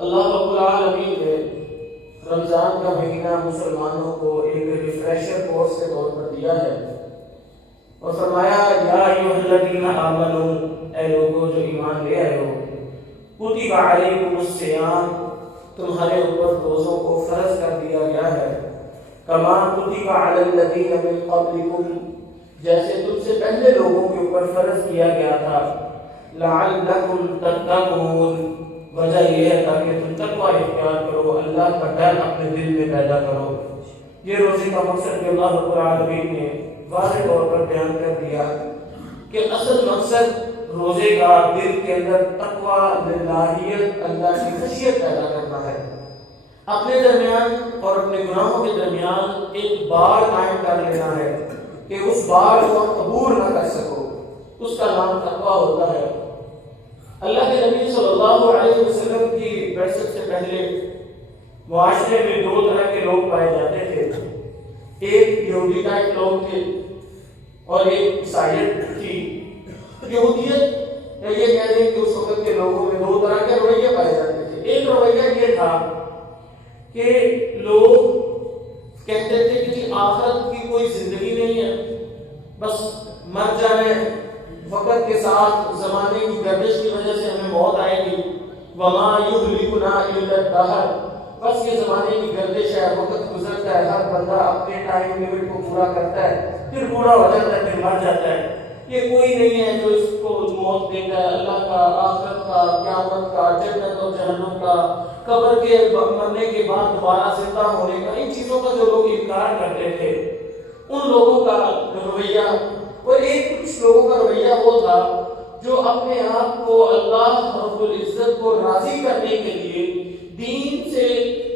اللہ رب العالمین نے رمضان کا مہینہ مسلمانوں کو ایک ریفریشر کورس کے طور پر دیا ہے اور فرمایا یا ایھا الذین آمنوا، اے لوگوں جو ایمان لے آئے ہو، کتب علیکم الصیام، تمہارے اوپر روزوں کو فرض کر دیا گیا ہے، کما کتب علی الذین من قبلکم، جیسے تم سے پہلے لوگوں کے اوپر فرض کیا گیا تھا، لعلکم تتقون، وجہ یہ ہے تاکہ تم تقوی اختیار کرو، اللہ کا ڈر اپنے دل میں پیدا کرو۔ یہ روزے کا مقصد جو اللہ رب العالمین نے واضح طور پر بیان کر دیا کہ اصل مقصد روزے کا دل کے اندر تقوی، للہیت، اللہ کی خشیت پیدا کرنا ہے، اپنے درمیان اور اپنے گناہوں کے درمیان ایک باڑ قائم کر لینا ہے کہ اس باڑ کو عبور نہ کر سکو، اس کا نام تقوی ہوتا ہے۔ اللہ کے نبی صلی اللہ علیہ وسلم کی بعثت سے پہلے معاشرے میں دو طرح کے لوگ پائے جاتے تھے، ایک یہودی ٹائپ لوگ تھے اور ایک عیسائیت تھی۔ یہودیت یا یہ کہہ دیں کہ اس وقت کے لوگوں میں دو طرح کے رویے پائے جاتے تھے۔ ایک رویہ یہ تھا کہ لوگ کہتے تھے کہ جی آخرت کی کوئی زندگی نہیں ہے، بس مر جانے، وقت کے ساتھ زمانے کی گردش کی وجہ سے ہمیں موت آئے گی، وما یہلکنا الا الدہر، بس یہ زمانے کی گردش ہے، وقت گزرتا ہے، ہر بندہ اپنے ٹائم لیمٹ کو پورا کرتا ہے، پھر پورا ہو جاتا ہے، پھر مر جاتا ہے، یہ کوئی نہیں ہے جو اس کو موت دیتا ہے، اللہ کا، آخرت کا، قیامت کا، جنت اور جہنم کا، قبر کے مرنے کے بعد دوبارہ زندہ ہونے کا، ان چیزوں کا جو لوگ انکار کرتے تھے ان لوگوں کا رویہ، اور ایک کچھ لوگوں کا رویہ وہ تھا جو اپنے آپ کو اللہ رب العزت کو راضی کرنے کے لیے دین سے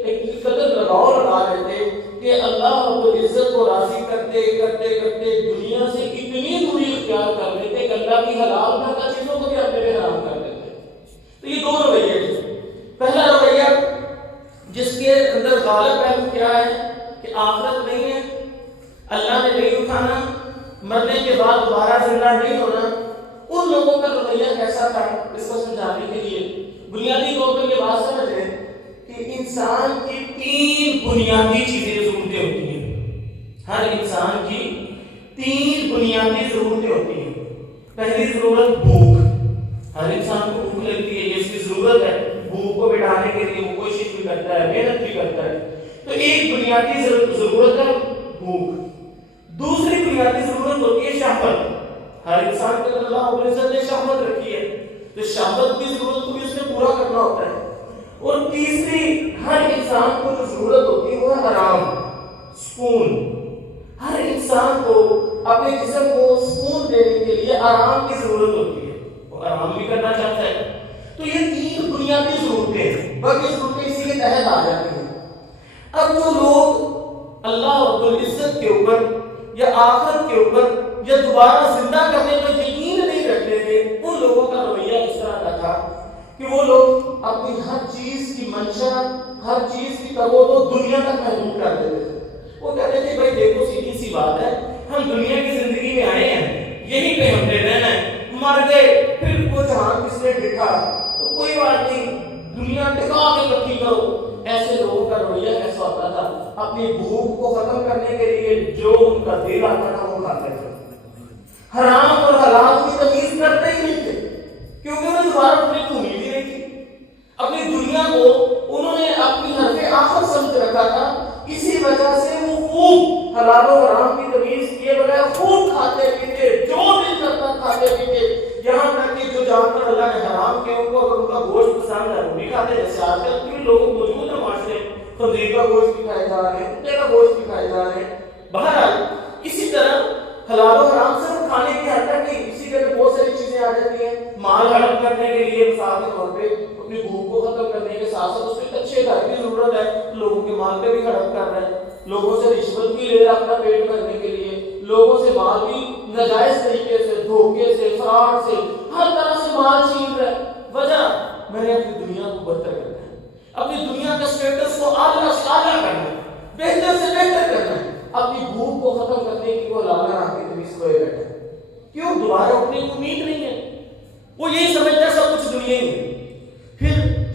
ایک قدر لگاؤ لگا لیتے کہ اللہ رب العزت کو راضی کرتے کرتے کرتے دنیا سے اتنی دوری اختیار کر لیتے کہ اللہ کی حلال نہ چیزوں کو بھی اپنے لیے حرام کر دیتے۔ تو یہ دو رویے تھے۔ پہلا رویہ جس کے اندر غالب پہلو کیا ہے کہ آخرت نہیں ہے، اللہ نے نہیں اٹھانا، مرنے کے بعد دوبارہ زندہ نہیں ہونا، ان لوگوں کا رویہ کیسا تھا اس کو سمجھانے کے لیے بنیادی طور پر یہ بات سمجھ لیں کہ انسان کی تین بنیادی چیزیں ضرورتیں ہوتی ہیں، ہر انسان کی تین بنیادی ضرورتیں ہوتی ہیں۔ پہلی ضرورت بھوک، ہر انسان کو بھوک لگتی ہے، یہ اس کی ضرورت ہے، بھوک کو مٹانے کے لیے وہ کوشش بھی کرتا ہے، محنت بھی کرتا ہے، تو ایک بنیادی ضرورت ہے بھوک۔ دوسری بنیادی ضرورت ہوتی ہے شہوت، ہر انسان کے اندر اللہ رب العزت نے شہوت رکھی ہے، تو شہوت کی ضرورت کو بھی اس نے پورا کرنا ہوتا ہے۔ اور تیسری ہر انسان کو جو ضرورت ہوتی ہے وہ ہے آرام، سکون۔ ہر انسان کو اپنے جسم کو سکون دینے کے لیے آرام کی ضرورت ہوتی ہے، وہ آرام بھی کرنا چاہتا ہے۔ تو یہ تین بنیادی ضرورتیں ہیں، باقی ضرورتیں اسی کے تحت آ جاتی ہیں۔ اب جو لوگ اللہ رب العزت کے اوپر یا آخرت کے اوپر یا دوبارہ زندہ کرنے پر یقین نہیں رکھتے تھے، ان لوگوں کا رویہ اس طرح کا تھا کہ وہ لوگ اپنی ہر چیز کی منشا، ہر چیز کی توجہ دنیا تک محدود کر دیتے تھے۔ وہ کہتے تھے بھائی دیکھو سیدھی سی بات ہے، ہم دنیا کی زندگی میں آئے ہیں، یہیں پہ ہم نے رہنا ہے، مر گئے پھر وہ جہاں کس نے ٹکا تو کوئی بات نہیں، دنیا ٹکا کے رکھی کرو۔ ایسے لوگوں کا رویہ کیسا ہوتا تھا؟ اپنی بھوک کو ختم کرنے کے لیے جو ان کا دل آتا تھا وہ کھاتے تھے، حرام اور حلال کی تمیز کرتے ہی نہیں تھے، کیونکہ انہیں دوبارہ اپنے کو امید ہی نہیں تھی۔ اپنی دنیا کو انہوں نے اپنی حرف آخر سمجھ رکھا تھا، اسی وجہ سے وہ خوب حلال و حرام کی تمیز کیے بغیر خوب کھاتے پیتے، جو دل کرتا کھاتے پیتے، یہاں تک کہ جو جانور اللہ نے حرام کیا ان کو اگر ان کا گوشت پسند ہے وہ بھی کھاتے، جیسے آج کل کے لوگ موجود ہیں معاشرے، خنزیر کا گوشت بھی کھائے جا رہے ہیں، کتے کا گوشت بھی کھائے جا رہے ہیں۔ بہرحال اسی طرح حلال و حرام صرف کھانے کی حد تک نہیں، اسی کے اندر بہت ساری چیزیں آ جاتی ہیں، مال ہڑپ کرنے کے لیے مثال کے طور پہ اپنی بھوک کو ختم کرنے کے ساتھ ساتھ اس میں اچھے گھر کی ضرورت ہے، لوگوں کے مال پہ بھی ہڑپ کر رہے ہیں، لوگوں سے رشوت بھی لے رہا ہے اپنا پیٹ بھرنے کے لیے، لوگوں سے مال بھی ناجائز طریقے سے، دھوکے سے، فراڈ سے، ہر طرح سے مال چھین رہا ہے۔ وجہ میں نے اپنی دنیا کو بدتر کرنا ہے، اپنی دنیا کا اسٹیٹس کو اعلیٰ سے اعلیٰ کرنا ہے، بہتر سے بہتر کرنا ہے، اپنی بھوک کو ختم کرنے کی وہ لالا آ کے تمیز کوئے بیٹھے۔ کیوں؟ دوبارہ اٹھنے کی امید نہیں ہے، وہ یہی سمجھتا ہے سب کچھ دنیا ہی ہے۔ پھر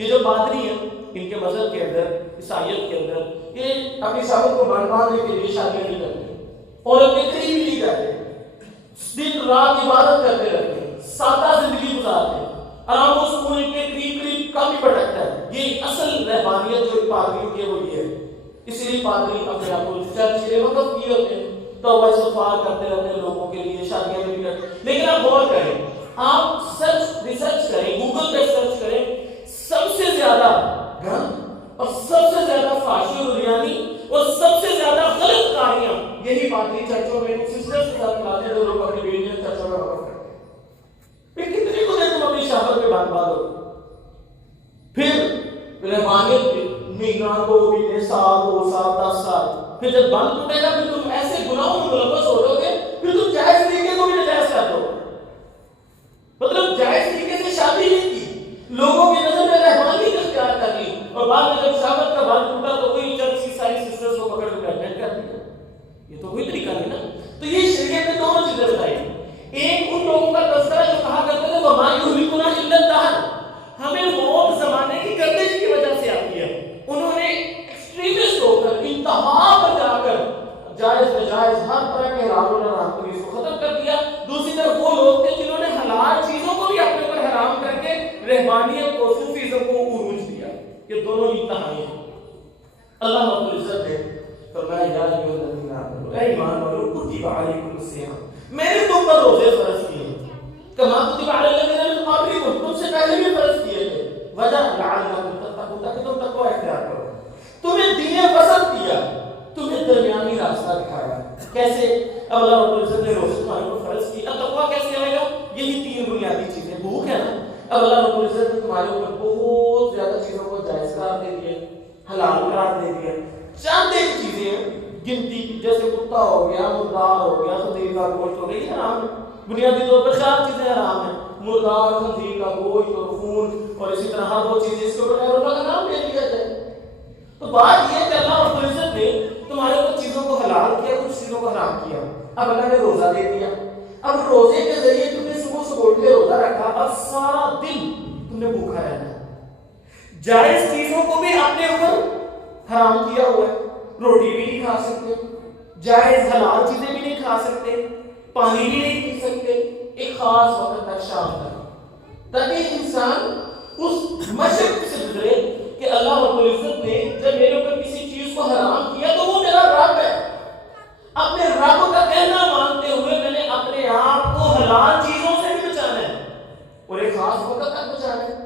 یہ جو پادری ہیں ان کے مذہب کے اندر، عیسائیت کے اندر، یہ اپنی شہوت کو بڑھانے کے لیے شادیاں نہیں کرتے اور اپنے قریب بھی نہیں جاتے، دن رات عبادت کرتے رہتے ہیں، سادہ زندگی گزارتے ہیں، آرام و سکون کے قریب کم ہی بھٹکتا ہے۔ یہ اصل رہبانیت جو پادریوں کی وہ یہ ہے۔ اسی لیے پادری اپنے آپ کو چرچ کے وقت کیے ہوتے ہیں، توبہ استغفار کرتے رہتے ہیں لوگوں کے لیے، شادیاں بھی کرتے ہیں۔ لیکن آپ غور کریں، آپ ریسرچ کریں، گوگل پہ سرچ کریں، سب سے زیادہ گند اور سب سے زیادہ فحاشی اور ریانی اور سب سے زیادہ غلط کاریاں یہی پادری چرچوں میں سسٹر کے ساتھ کراتے ہیں جو لوگ اپنی بیٹیاں چرچوں میں وقف کرتے ہیں۔ پھر کتنی کو دیر تم اپنی شہوت پہ باندھ ہو، پھر رحمانیت مہینہ 2 مہینے، سال 2 سال 10 سال، پھر جب بند ٹوٹے گا پھر تم ایسے گناہوں میں ملوث ہو جاؤ گے، پھر تم جائز طریقے کو بھی ناجائز کر دو۔ مطلب جائز طریقے سے شادی نہیں کی، لوگوں کی نظر میں رحمانیت اختیار کر لی، اور بعد میں جب شہوت کا بند ٹوٹا تو کوئی چرچ کی ساری سسٹرز کو پکڑ کے پریگننٹ کر دیا۔ یہ تو کوئی طریقہ نہیں نا۔ تو یہ شریعت میں دونوں چیزیں بتائی، ایک ان لوگوں کا تذکرہ جو کہا کرتے تھے وما یہلکنا الا الدہر، ہمیں موت زمانے کی گردش کی وجہ سے آتی ہے۔ انہوں نے ایکسٹریمسٹ ہو کر انتہا پر جا کر جائز ناجائز ہر طرح کے حرام و حرام کو اس کو ختم کر دیا۔ دوسری طرف وہ لوگ تھے جنہوں نے حلال چیزوں کو بھی اپنے اوپر حرام کر کے رہبانیت کو، صوفیزم کو عروج دیا۔ یہ دونوں انتہائی ہیں۔ اللہ رب العزت نے فرمایا یا ایھا الذین آمنوا، اے ایمان والو، کتب علیکم الصیام، میں نے تم پر روزے فرض کیے کما کتب علی الذین من قبلکم، تم سے پہلے بھی فرض کیے تھے، وجہ لعلکم تتقون، تاکہ تم تقوی اختیار کرو۔ تمہیں دین وسط دیا، تمہیں درمیانی راستہ دکھایا۔ کیسے؟ اب اللہ رب العزت نے روزے تمہارے اوپر فرض کی، اب تقوی کیسے آئے گا؟ یہی 3 بنیادی چیزیں۔ بھوک ہے نا، اب اللہ رب العزت نے تمہارے اوپر بہت زیادہ چیزوں کو جائز قرار دے دیا، حلال قرار دے دیا۔ چند ایک چیزیں گنتی کی، جیسے کتا ہو گیا، مردار ہو گیا، خنزیر کا گوشت ہو گیا، یہ حرام ہے۔ بنیادی طور پر 4 چیزیں حرام ہیں، مردار، خنزیر کا گوشت اور خون، اور اسی طرح ہر 2 چیزیں اس کے اوپر غیر اللہ کا نام لے لیا جائے۔ تو بات یہ ہے کہ اللہ رب العزت نے تمہارے اوپر چیزوں کو حلال کیا، کچھ چیزوں کو حرام کیا۔ اب اللہ نے روزہ دے دیا، اب روزے کے ذریعے تم نے صبح اٹھ کے روزہ رکھا، اب سارا دن تم نے بھوکا رہنا۔ جائز چیزوں کو بھی اپنے اوپر حرام کیا ہوا ہے، روٹی بھی نہیں کھا سکتے، جائز حلال چیزیں بھی نہیں کھا سکتے، پانی بھی نہیں پی سکتے، ایک خاص وقت تک، شام تک، تاکہ انسان اس مشق سے گزرے کہ اللہ رب العزت نے جب میرے اوپر کسی چیز کو حرام کیا تو وہ میرا رب ہے، اپنے رب کا کہنا مانتے ہوئے میں نے اپنے آپ کو حلال چیزوں سے بھی بچانا ہے اور ایک خاص وقت تک بچانا ہے۔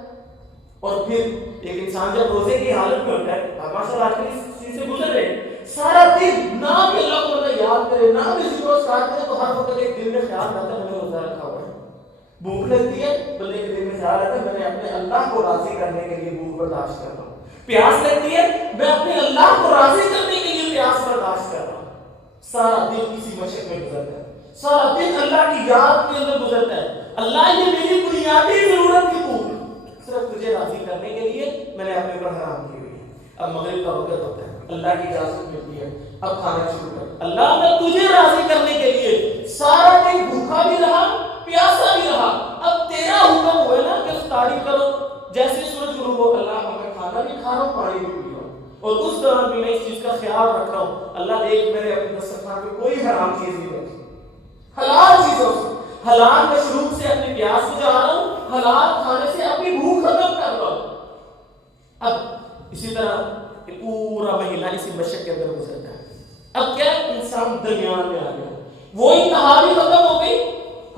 اور پھر ایک انسان جب روزے کی حالت میں ہوتا ہے، ماشاء اللہ آج کل اس چیز سے گزر رہے، سارا دن نہ بھی اللہ کو یاد کرے، نہ بھی ذکر و اذکار کرے، تو ہر وقت ایک دل میں خیال رہتا ہے میں نے روزہ رکھا ہوا ہے۔ بھوک لگتی ہے، بندے کے دل میں خیال رہتا ہے میں نے اپنے اللہ کو راضی کرنے کے لیے بھوک برداشت کر رہا ہوں۔ پیاس لگتی ہے، میں اپنے اللہ کو راضی کرنے کے لیے پیاس برداشت کر رہا ہوں۔ سارا دن کسی مشق میں گزرتا ہے، سارا دن اللہ کی یاد کے اندر گزرتا ہے۔ اللہ یہ میری بنیادی ضرورت کی بھوک صرف تجھے راضی کرنے کے لیے میں نے اپنے اوپر حرام کی ہوئی ہے۔ اب مغرب کا وقت ہوتا ہے، اللہ کی اجازت ملتی ہے، اب کھانا شروع کر۔ اللہ میں تجھے راضی کرنے کے لیے سارا دن بھوکا بھی رہا، پیاسا بھی رہا، اب تیرا حکم ہوا نا کہ افطاری کرو، جیسے سورج غروب ہو، اللہ میں کھانا بھی کھا رہا ہوں، پانی بھی پی رہا ہوں، اور اس دوران بھی میں اس چیز کا خیال رکھ رہا ہوں اللہ دیکھ میرے اپنے دسترخوان پہ کوئی حرام چیز نہیں رکھی، حلال چیزوں سے، حلال مشروب سے اپنی پیاس بجھا رہا ہوں، حلال کھانے سے اپنی بھوک ختم کر رہا ہوں۔ اب اسی طرح پورا مہینہ اسی مشق کے اندر گزرتا ہے۔ اب کیا انسان درمیان میں آ گیا، وہ انتہا بھی ختم ہو گئی،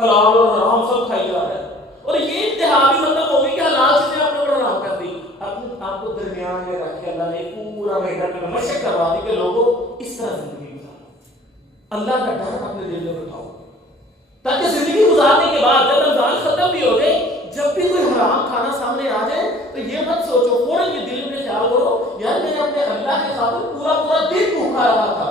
حلال اور حرام سب کھائی جا رہا ہے، اور یہ انتہا بھی ختم ہو گئی کہ حلال چیزیں اپنے اوپر حرام کر دی۔ اب آپ کو درمیان میں رکھ کے اللہ نے پورا مہینہ میں مشق کروا دی کہ لوگوں اس طرح زندگی گزارو، اللہ کا ڈر اپنے دل میں بٹھاؤ، تاکہ زندگی گزارنے کے بعد جب رمضان ختم بھی ہو جائے، جب بھی کوئی حرام کھانا سامنے آ جائے تو یہ مت سوچو، فوراً یہ دل میں خیال کرو یار میں اپنے اللہ کے خاطر پورا دن بھوکا رہا تھا،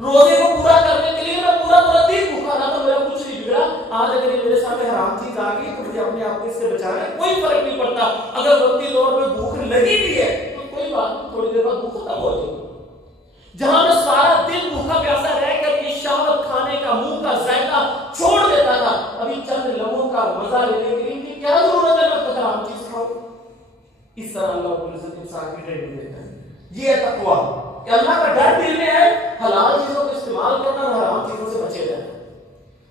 روزے کو پورا کرنے کے لیے میں پورا دن بھوکا رہا تھا، میرا کچھ نہیں بگڑا، آج اگر یہ میرے سامنے حرام چیز آ گئی تو مجھے اپنے آپ کو اس سے بچانا ہے، کوئی فرق نہیں پڑتا، اگر وقتی طور پہ بھوک لگی بھی ہے تو کوئی بات نہیں، تھوڑی دیر بعد بھوک ختم ہو جائے گی۔ جہاں میں سارا دن بھوکا پیاسا رہ کر یہ شہوت کھانے کا منہ کا ذائقہ چھوڑ دیتا تھا، ابھی چند لمحوں کا مزہ لینے کے لیے کیا ضرورت ہے میں حرام چیز کھاؤں؟ اس طرح اللہ رب العزت انسان کی ٹریننگ دیتا ہے. یہ ہے تقویٰ کہ اللہ کا ڈر دل میں ہے, حلال چیزوں کو استعمال کرنا اور حرام چیزوں سے بچے رہنا.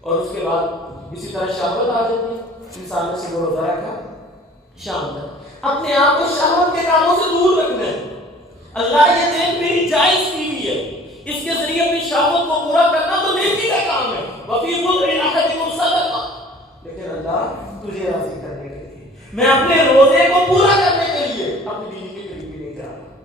اور اس کے بعد اسی طرح شہوت آ جاتی ہے. انسان نے صبح روزہ رکھا, شام تک اپنے آپ کو شہوت کے کاموں سے دور رکھنا ہے. اللہ یہ دیکھ میری جائز کی ہوئی ہے, اس کے ذریعے اپنی شہوت کو پورا کرنا تو نیکی کا کام ہے. وفی ضر احدکم صدقہ, لیکن اللہ تجھے راضی کرنے کے لیے, میں اپنے روزے کو پورا کرنے کے لیے اپنی بیوی کے قریب بھی نہیں جا رہا,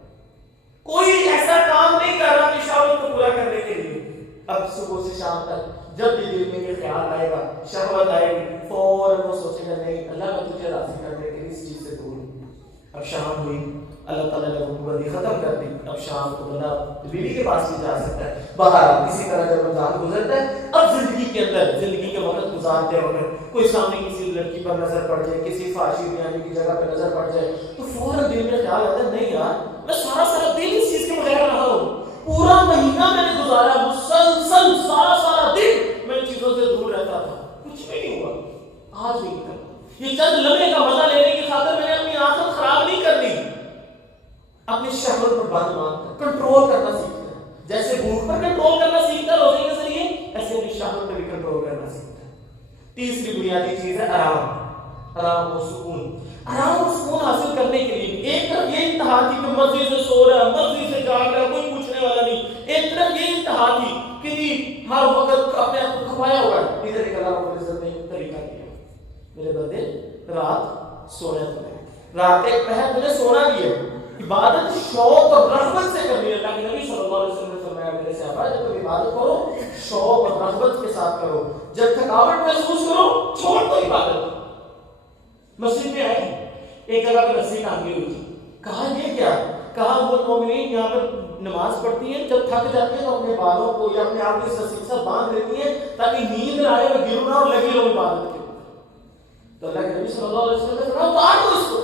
کوئی ایسا کام نہیں کر رہا اپنی شہوت کو پورا کرنے کے لیے. اب صبح سے شام تک جب بھی دل میں یہ خیال آئے گا, شہوت آئے گی, فوراً وہ سوچے گا نہیں اللہ میں تجھے راضی کرنے کے لیے اس چیز سے دور ہوں. اب شام ہوئی, اللہ تعالیٰ نے حکومت ختم کر دی. اب شام کو بندہ بیوی کے پاس بھی جا سکتا ہے. باہر اسی طرح جب رمضان گزرتا ہے, اب زندگی کے اندر زندگی کے وقت گزارتے وقت کوئی سامنے کسی لڑکی پر نظر پڑ جائے, کسی فحاشی بیانی کی جگہ پہ نظر پڑ جائے, تو فوراً دل میں خیال آتا ہے نہیں یار میں سارا دن اس چیز کے بغیر رہا ہوں, پورا مہینہ میں نے گزارا, مسلسل سارا دن میں ان چیزوں سے دور رہتا تھا, کچھ بھی نہیں ہوا, آج نہیں کرتا. یہ چند لمحے کا مزہ لینے کی خاطر میں نے اپنی آخرت خراب نہیں کرنی. اپنی شہوت پر بند مان کر کنٹرول کرنا سیکھتا ہے. جیسے بھوک پر کنٹرول کرنا سیکھتا ہے روزے کے ذریعے, ایسے اپنی شہوت پر بھی کنٹرول کرنا سیکھتا ہے. تیسری بنیادی چیز ہے آرام و سکون. آرام و سکون حاصل کرنے کے لیے ایک طرف یہ انتہا تھی کہ مسجد سے سو رہا ہے, مسجد سے جاگ رہا ہے, کوئی پوچھنے والا نہیں. ایک طرف یہ انتہا تھی کہ جی ہر وقت اپنے آپ کو کھپایا ہوا ہے. ادھر ایک اللہ رب العزت نے طریقہ دیا, میرے بندے رات سونے تمہیں, رات ایک پہر تمہیں سونا بھی ہے, عبادت شوق اور رغبت سے کرنی ہے. اللہ کے نبی صلی اللہ علیہ وسلم نے فرمایا میرے صحابہ جب تم عبادت کرو شوق اور رغبت کے ساتھ کرو, جب تھکاوٹ محسوس کرو چھوڑ دو عبادت. مسجد میں آئے, ایک جگہ پہ رسی ٹانگی ہوئی تھی. کہا یہ کیا؟ کہا وہ مومنین یہاں پر نماز پڑھتی ہیں, جب تھک جاتی ہیں تو اپنے بالوں کو یا اپنے آپ کے ساتھ باندھ لیتی ہیں تاکہ نیند آئے اور گرنا اور لگی رہو عبادت کے. تو اللہ کے نبی صلی اللہ علیہ وسلم نے فرمایا اتار دو اس کو,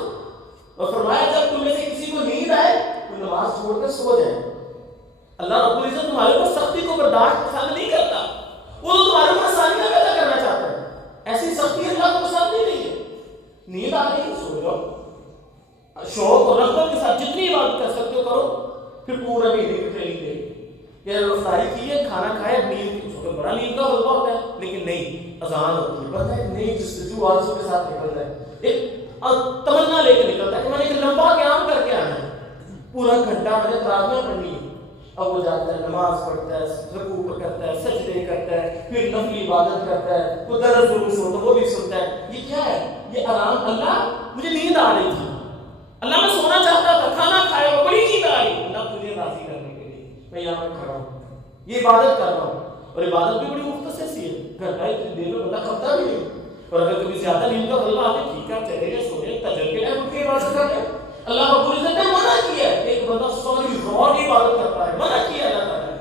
اور فرمایا جب تم میں سے کسی کو نیند آئے تو نماز چھوڑ کر سو جائے. اللہ رب العزت تمہارے اوپر سختی کو برداشت پسند نہیں کرتا, وہ تو تمہارے اوپر آسانیاں پیدا کرنا چاہتا ہے. ایسی سختی اللہ کو پسند نہیں ہے. نیند آ رہی ہے سو جاؤ, شوق اور رغبت کے ساتھ جتنی عبادت کر سکتے ہو کرو, پھر پورا مہینے کی ٹریننگ دے. یہ رفتاری کی ہے, کھانا کھائے, نیند کی اس بڑا نیند کا غلبہ ہوتا ہے, لیکن نہیں اذان ہوتی ہے, پتہ ہے نہیں جستجو آرزو کے ساتھ نکلتا ہے, ایک تمنا لے کے نکلتا ہے کہ میں نے ایک لمبا قیام کر کے آنا ہے, پورا گھنٹہ میں نے تراویحیں پڑھنی ہے. اب وہ جاتا ہے, نماز پڑھتا ہے, رکوع کرتا ہے, سجدے کرتا ہے, پھر نفلی عبادت کرتا ہے, وہ درس دروس ہوتا ہے وہ بھی سنتا ہے. یہ کیا ہے؟ یہ آرام. اللہ مجھے نیند آ رہی تھی, اللہ میں سونا چاہتا تھا, کھانا کھایا اور بڑی نیند آ رہی, اللہ تجھے راضی کرنے کے لیے میں یہاں پر کھڑا ہوں, یہ عبادت کر رہا ہوں. اور عبادت بھی بڑی مختصر سی ہے, گھنٹہ اتنی دیر میں بندہ کھپتا بھی نہیں. اور اگر کبھی زیادہ نیند کا غلبہ آتے ٹھیک ہے چلے گئے سو گئے, تجر کے ٹائم اٹھ کے عبادت کر لیں. اللہ رب العزت نے منع کیا ہے, ایک بندہ سوری روز عبادت کرتا ہے, منع کیا اللہ تعالیٰ نے.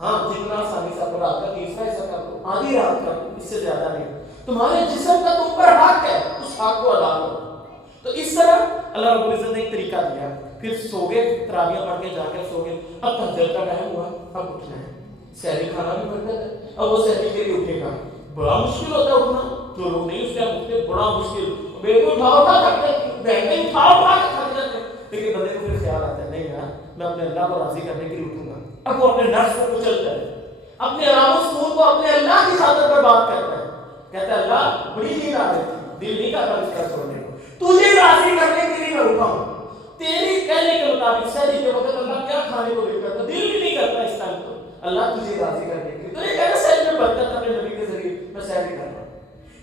ہاں جتنا آسانی سے رات کا تیسرا حصہ کر دو, آدھی رات کا, اس سے زیادہ نہیں. تمہارے جسم کا تم پر حق ہے, اس حق کو ادا کرو. تو اس طرح اللہ رب العزت نے ایک طریقہ دیا. پھر سو گئے, تراویحیں پڑھ کے جا کے سو گئے. اب تہجد کا ٹائم ہوا, اب اٹھنا ہے, سحری کھانا بھی پڑتا ہے. اب وہ سحری کے لیے اٹھے گا, بڑا مشکل ہوتا ہے اٹھنا, جو لوگ نہیں اس ٹائم اٹھتے بڑا مشکل, بیٹے اٹھاؤ تھک جاتے, بیٹے اٹھاؤ تھک جاتے. لیکن بندے کو پھر خیال آتا ہے نہیں یار میں اپنے اللہ کو راضی کرنے کے لیے اٹھوں گا. اب وہ اپنے نفس کو کچلتا ہے, اپنے آرام و سکون کو اپنے اللہ کی خاطر پر بات کرتا ہے, کہتا ہے اللہ بڑی نیند آ رہی تھی, دل نہیں کرتا اس کا چھوڑنے کو, تجھے راضی کرنے کے لیے میں اٹھا ہوں. تیری کہنے کے مطابق سحری کے وقت اللہ کیا کھانے کو دل کرتا, دل بھی نہیں کرتا اس ٹائم تو اللہ تجھے راضی کرنے کے لیے. تو یہ کہنا سحری میں برکت اپنے نبی کے ذریعے میں سحری کر رہا ہوں.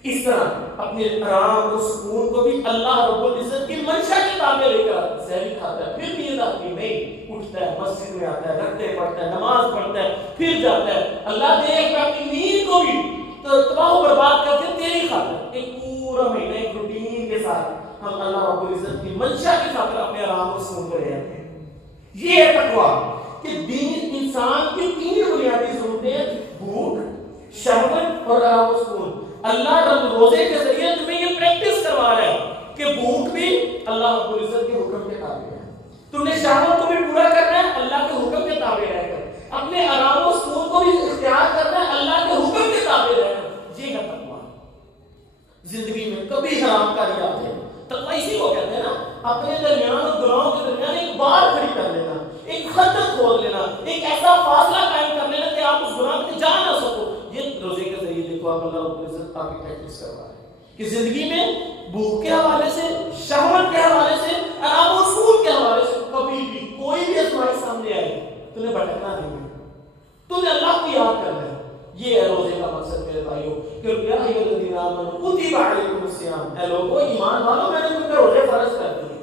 اس طرح اپنے آرام و سکون کو بھی اللہ رب العزت کی منشا کے تابع لے کر سحری کھاتا ہے. پھر نیند آتی نہیں, اٹھتا ہے, مسجد میں آتا ہے, رکعتیں پڑھتا ہے, نماز پڑھتا ہے, پھر جاتا ہے. اللہ دیکھ کر اپنی نیند کو بھی تو تباہ و برباد کر کے تیری خاطر ایک پورا مہینہ ایک روٹین کے ساتھ ہم اللہ رب العزت کی منشا کی خاطر اپنے آرام و سکون کو لے جاتے ہیں. یہ ہے تقویٰ کہ دین انسان کی تین بنیادی ضرورتیں, بھوک, شہوت اور آرام و سکون. اللہ رب روزے کے ذریعے تمہیں یہ پریکٹس کروا رہا ہے کہ بھوک بھی اللہ رب العزت کے حکم کے تابع ہے, تم نے شہوت کو بھی پورا کرنا ہے اللہ کے حکم کے تابع رہ کر, اپنے آرام و سکون کو بھی اختیار کرنا ہے اللہ کے حکم کے تابع رہ کر. یہ ہے تقویٰ. زندگی میں کبھی حرام کاری آتے ہیں, تقویٰ اسی کو کہتے ہیں نا, اپنے درمیان اور گناہوں کے درمیان ایک بار کھڑی کر لینا، ایک خندق کھول لینا، ایک ایسا فاصلہ قائم کر لینا کہ آپ اس گناہ میں جا نہ سکو. یہ روزے کے ذریعے دیکھو آپ اللہ رب العزت آپ کی پریکٹس کروا رہے ہیں کہ زندگی میں بھوک کے حوالے سے، شہوت کے حوالے سے، آرام و سکون کے حوالے سے کبھی بھی کوئی بھی آزمائش سامنے آئے تمہیں بھٹکنا نہیں ہے، تمہیں اللہ کو یاد کرنا ہے. یہ ہے روزے کا مقصد میرے بھائیوں کہ یا ایھا الذین آمنوا کتب علیکم الصیام، اے لوگوں ایمان والو میں نے تم پہ روزے فرض کر دیے،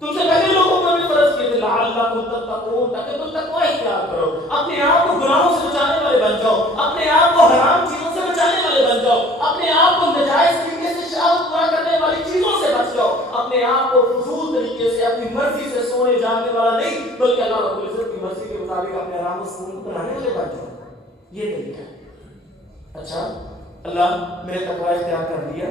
تم سے پہلے لوگوں کو بھی فرض کیے تھے لعلکم تتقون، تاکہ تم تقوی اختیار کرو، اپنے آپ کو گناہوں سے بچانے والے بن جاؤ، اپنے آپ کو حرام چیزوں سے بچانے والے بن جاؤ، اپنے آپ کو ناجائز طریقے سے شہوت پورا کرنے والی چیزوں سے بچ جاؤ، اپنے آپ کو فضول طریقے سے اپنی مرضی سے سونے جاگنے والا نہیں بلکہ اللہ رب العزت کی مرضی کے مطابق اپنے حرام و سکون کو بنانے والے بن جاؤ. یہ طریقہ ہے. اچھا اللہ میں نے تقوی اختیار کر لیا،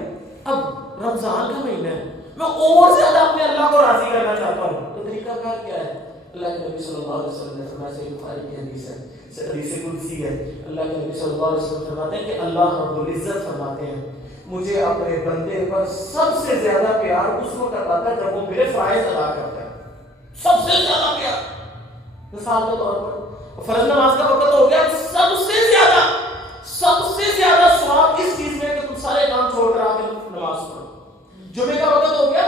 اب رمضان کا مہینہ ہے، میں اور زیادہ اپنے اللہ کو راضی کرنا چاہتا ہوں، تو طریقہ کار کیا ہے؟ اللہ کے نبی صلی اللہ علیہ وسلم نے فرمایا، صحیح بخاری کی حدیث ہے، حدیث قدسی ہے، اللہ کے نبی صلی اللہ علیہ وسلم فرماتے ہیں کہ اللہ رب العزت فرماتے ہیں مجھے اپنے بندے پر سب سے زیادہ پیار اس وقت آتا ہے جب وہ میرے فرائض ادا کرتا ہے. سب سے زیادہ پیار، مثال کے طور پر فرض نماز کا وقت ہو گیا، سب سے زیادہ ثواب اس چیز میں کہ تم سارے کام چھوڑ کر آ کے نماز پڑھو. جمعے کا وقت ہو گیا،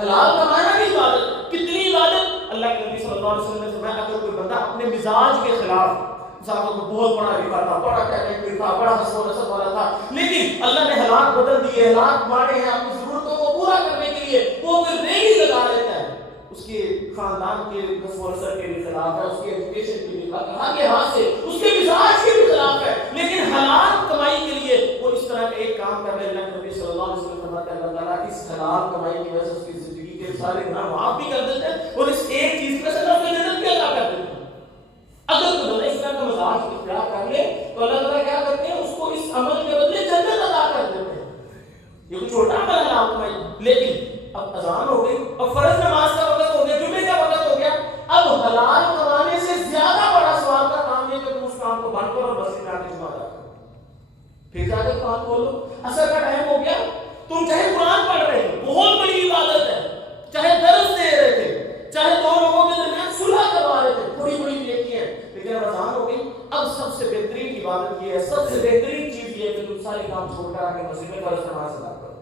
حلال کمانا بھی عبادت. کتنی عبادت؟ اللہ کے نبی صلی اللہ علیہ وسلم نے فرمایا اگر کوئی بندہ اپنے مزاج کے خلاف، مثال کو بہت بڑا لکھا تھا، بڑا ٹیلنٹ تھا، بڑا حسب و نسب والا تھا، لیکن اللہ نے حالات بدل دیے، حالات مارے ہیں اپنی ضرورتوں کو پورا کرنے کے لیے، وہ کوئی ریلی لگا لیتا ہے، اس کے خاندان کے حسب و نسب کے بھی خلاف ہے، اس کی ایجوکیشن کے بھی خلاف ہے، ہر لحاظ سے اس کے مزاج کے بھی خلاف ہے، لیکن حلال کمائی کے لیے وہ اس طرح کا ایک کام کر لے. اللہ کے نبی صلی اللہ علیہ وسلم فرماتے ہیں اللہ تعالیٰ اس حلال کمائی کی وجہ سے اس کی زندگی کے سارے گناہ معاف بھی کر دیتے ہیں اور اس ایک چیز کی وجہ سے اللہ جنت بھی عطا کر دیتے ہیں. اگر کوئی بندہ اس طرح کا مزاج اختیار کر لے تو اللہ تعالیٰ کیا کرتے ہیں؟ اس کو اس عمل کے بدلے جنت عطا کر دیتے ہیں. یہ کوئی چھوٹا عمل ہے حلال کمائی، لیکن اب اذان ہو گئی، اب فرض نماز کا وقت ہو گیا، جمعے کا وقت ہو گیا، اب حلال کمانے سے زیادہ بڑا ثواب کا کام ہے کہ تم اس کام کو بند کرو اور مسجد میں آ کے جمعہ ادا کرو. پھر جا کے قرآن کھولو، اثر کا ٹائم ہو گیا، تم چاہے قرآن پڑھ رہے تھے، بہت بڑی عبادت ہے، چاہے درس دے رہے تھے، چاہے دو لوگوں کے درمیان صلح کروا رہے تھے، بڑی بڑی نیکی ہے، لیکن اب اذان ہو گئی. اب سب سے بہترین عبادت یہ ہے، سب سے بہترین چیز یہ ہے کہ تم سارے کام چھوڑ کر آ کے مسجد میں فرض نماز ادا کرو.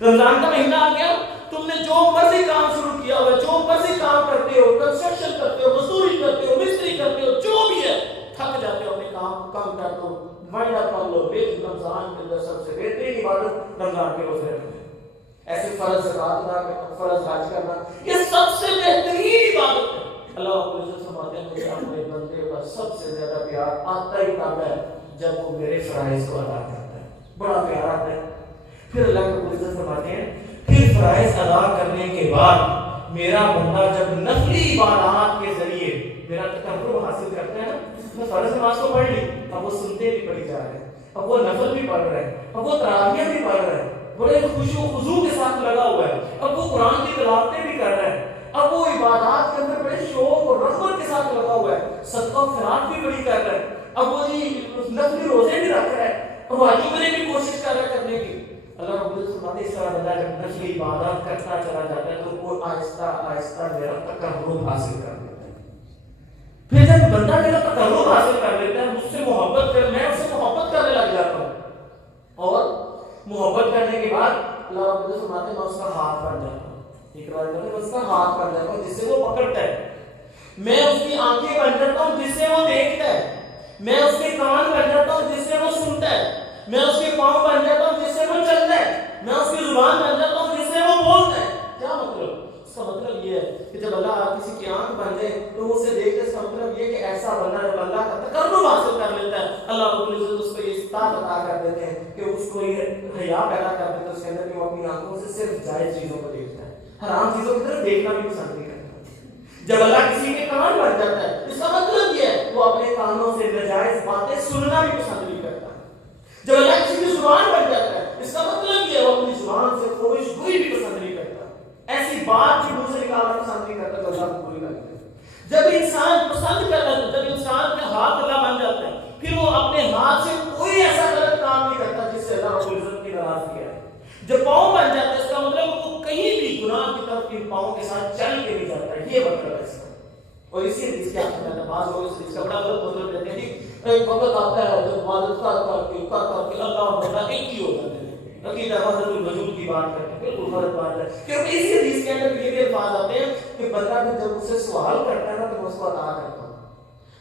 رمضان کا مہینہ آ گیا، تم نے جو مرضی کام شروع کیا ہوا ہے، جو مرضی کام کرتے ہو، کنسٹرکشن کرتے ہو، مزدوری کرتے ہو، مستری کرتے ہو، جو بھی ہے، تھک جاتے ہو اپنے کام کم کر دو، وائنڈ اپ کر لو. لیکن رمضان کے اندر سب سے بہترین عبادت رمضان کے روزے رکھنا ہے. ایسے فرض زکات ادا کرنا، فرض حج کرنا، یہ سب سے بہترین عبادت ہے. اللہ رب العزت فرماتے ہیں مجھے اپنے بندے پر سب سے زیادہ پیار آتا ہی تب ہے جب وہ میرے فرائض کو ادا کرتا ہے. بڑا پیار آتا ہے. پھر اللہ رب العزت فرماتے ہیں پھر فرائض ادا کرنے کے بعد میرا بندہ جب نفلی عبادات کے ذریعے میرا تقرب حاصل کرتا ہے نا، میں فرض نماز کو پڑھ لی، اب وہ سنتے بھی پڑھی جا رہے ہیں، اب وہ نفل بھی پڑھ رہے ہیں، اب وہ تراویح بھی پڑھ رہے ہیں، بڑے خشوع و خضوع کے ساتھ لگا ہوا ہے، اب وہ قرآن کی تلاوتیں بھی کر رہے ہیں، اب وہ عبادات کے اندر بڑے شوق اور رغبت کے ساتھ لگا ہوا ہے، صدقہ و خیرات بھی بڑی کر رہے ہیں، اب وہ نفلی روزے بھی رکھ رہے ہیں اور واجب میں بھی کوشش کر رہے ہیں کرنے کی. اللہ رب العزت فرماتے ہیں اس طرح بندہ جب نفلی عبادات کرتا چلا جاتا ہے تو وہ آہستہ آہستہ میرا تقرب حاصل کر لیتا ہے. پھر جب بندہ میرا تقرب حاصل کر لیتا ہے، مجھ سے محبت کر، میں اس سے محبت کرنے لگ جاتا ہوں، اور محبت کرنے کے بعد اللہ رب العزت فرماتے ہیں میں اس کا ہاتھ بن جاتا ہوں. ایک بار میں اس کا ہاتھ بن جاتا ہوں جس سے وہ پکڑتا ہے، میں اس کی آنکھیں بن جاتا ہوں جس سے وہ دیکھتا ہے، میں اس کے کان بن جاتا ہوں جس سے وہ سنتا ہے، میں اس کے پاؤں بن جاتا ہوں جس سے وہ چلتا ہے، میں اس کی زبان بن جاتا ہوں جس سے وہ بولتا ہے. کیا مطلب؟ اس کا مطلب یہ ہے کہ جب اللہ کسی کی آنکھ بن جائے تو وہ اسے دیکھتے، اس کا مطلب یہ کہ ایسا بندہ جب اللہ کا تقرب حاصل کر لیتا ہے، اللہ رب العزت اس کو یہ استطاعت عطا کر دیتے ہیں کہ اس کو یہ حیا پیدا کر دیتے ہیں اس کے اندر کہ وہ اپنی آنکھوں سے صرف جائز چیزوں کو دیکھتا ہے، حرام چیزوں کی طرف دیکھنا بھی پسند نہیں کرتا. جب اللہ کسی کے کان بن جاتا ہے، اس کا مطلب یہ ہے وہ اپنے کانوں سے ناجائز باتیں سننا بھی پسند نہیں کرتا. جب اللہ کسی کی زبان بن جاتا ہے، اس کا مطلب یہ ہے وہ اپنی زبان سے خواہش گوئی بھی پسند نہیں کرتا، ایسی بات جو منہ سے نکالنا پسند نہیں کرتا تو اللہ کو بری لگتی ہے. جب انسان پسند کرتا ہے، جب انسان کا ہاتھ اللہ بن جاتا ہے، پھر وہ اپنے ہاتھ سے کوئی ایسا غلط کام نہیں کرتا جس سے اللہ رب العزت کی ناراضگی ہے. جب پاؤں بن جاتا ہے، اس کا مطلب وہ کہیں بھی گناہ کی طرف ان پاؤں کے ساتھ چل کے نہیں جاتا ہے، یہ مطلب ہے اس کا۔ اور اسی حدیث کے آپ نے بعض لوگ اس حدیث کا بڑا غلط مطلب لیتے ہیں کہ ایک وقت آتا ہے جب عبادت کر کے اللہ اور بندہ ایک ہی ہو جاتے ہیں، عقیدہ وحدت الوجود کی بات کرتے ہیں، بالکل غلط بات ہے، کیونکہ اسی حدیث کے اندر یہ بھی الفاظ آتے ہیں کہ بندہ جب اس سے سوال کرتا ہے نا تو وہ اس کو عطا کرتا ہے۔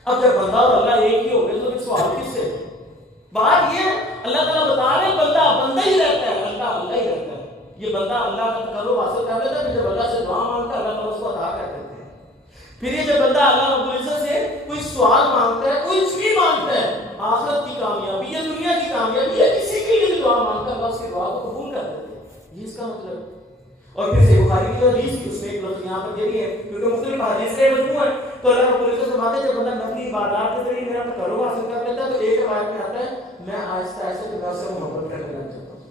اب جب بندہ اور اللہ ایک ہی ہو گئے تو پھر سوال کس سے؟ بات یہ اللہ تعالیٰ بتا رہے ہیں بندہ ہی رہتا ہے، اللہ ہی رہتا ہے۔ یہ بندہ اللہ کا تقرب حاصل کر لیتا ہے، جب اللہ سے دعا مانگتا ہے اللہ تعالیٰ اس کو عطا کر دیتے ہیں۔ پھر یہ جب بندہ اللہ رب العزت سے کوئی سوال مانگتا ہے، کوئی چیز مانگتا ہے، آخرت کی کامیابی یا دنیا کی کامیابی یا کسی کے لیے دعا مانگتا ہے، اللہ اس کی دعا کو قبول کر دیتے ہیں، یہ اس کا مطلب ہے۔ اور پھر صحیح بخاری کی حدیث کی اس میں ایک لفظ یہاں پر یہ بھی ہے کیونکہ مختلف حدیث کے مجموعہ ہے، تو اللہ رب العزت فرماتے ہیں جب بندہ نفلی عبادات کے ذریعے میرا تقرب حاصل کر لیتا ہے تو ایک روایت میں آتا ہے میں آہستہ آہستہ اللہ سے محبت کرنے لگ جاتا ہوں۔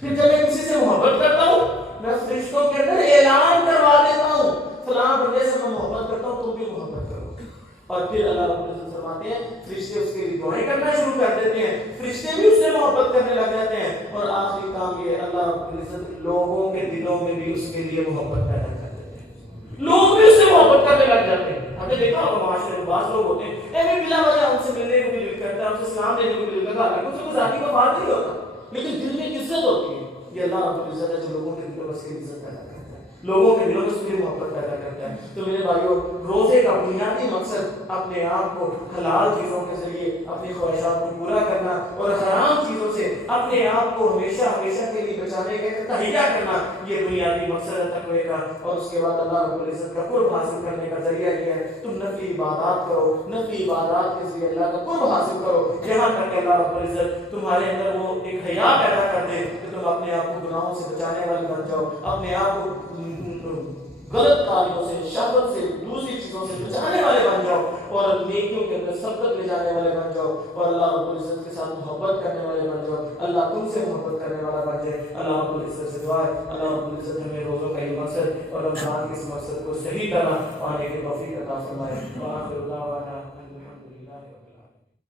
پھر جب میں کسی سے محبت کرتا ہوں میں فرشتوں کے اندر اعلان کروا دیتا ہوں فلاں بندے سے میں محبت کرتا ہوں تم بھی محبت کرو، اور پھر اللہ رب العزت فرماتے ہیں فرشتے اس کے لیے دعائیں کرنا شروع کر دیتے ہیں، فرشتے بھی اس سے محبت کرنے لگ جاتے ہیں، اور آخری کام یہ اللہ رب العزت لوگوں کے دلوں میں بھی اس کے لیے محبت پیدا کر دیتے ہیں، لوگ بھی اس سے محبت کرنے لگ جاتے ہیں۔ ہم نے دیکھا ہوگا معاشرے میں بعض لوگ ہوتے ہیں اے بلا وجہ ان سے ملنے کو بھی دل کرتا ہے، ان سے سلام دینے کو بھی دل کرتا ہے، ان سے کوئی ذاتی مفاد نہیں ہوتا لیکن دل میں عزت ہوتی ہے۔ یہ اللہ رب العزت ہے جو لوگوں کے دلوں میں اس کی عزت پیدا کرتا ہے، لوگوں کے دلوں میں اس کی محبت پیدا کرتا ہے۔ تو میرے بھائیوں روزے کا بنیادی مقصد اپنے آپ کو حلال چیزوں کے ذریعے اپنی خواہشات کو پورا کرنا اور حرام چیزوں سے اپنے آپ کو ہمیشہ ہمیشہ کے لیے بچانے کا تہیہ کرنا، یہ بنیادی مقصد ہے تقوی کا۔ اور اس کے بعد اللہ رب العزت کا قرب حاصل کرنے کا ذریعہ یہ ہے تم نفلی عبادات کرو، نفلی عبادات کے ذریعے اللہ کا قرب حاصل کرو، یہاں تک کہ اللہ رب العزت تمہارے اندر وہ ایک حیا پیدا کر دے کہ تم اپنے آپ کو گناہوں سے بچانے والے بن جاؤ، اپنے آپ کو غلط کاموں سے، شہوت سے، دوسری چیزوں سے بچانے والے بن جاؤ، اور نیکیوں کے اندر سبقت لے جانے والے بن جاؤ، اور اللہ رب العزت کے ساتھ محبت کرنے والے بن جاؤ، اللہ تم سے محبت کرنے والا بن جائے۔ اللہ رب العزت سے دعا ہے اللہ رب العزت ہمیں روزوں کا یہ مقصد اور رمضان کے اس مقصد کو صحیح طرح پانے کی توفیق عطا فرمائے۔ وآخر دعوانا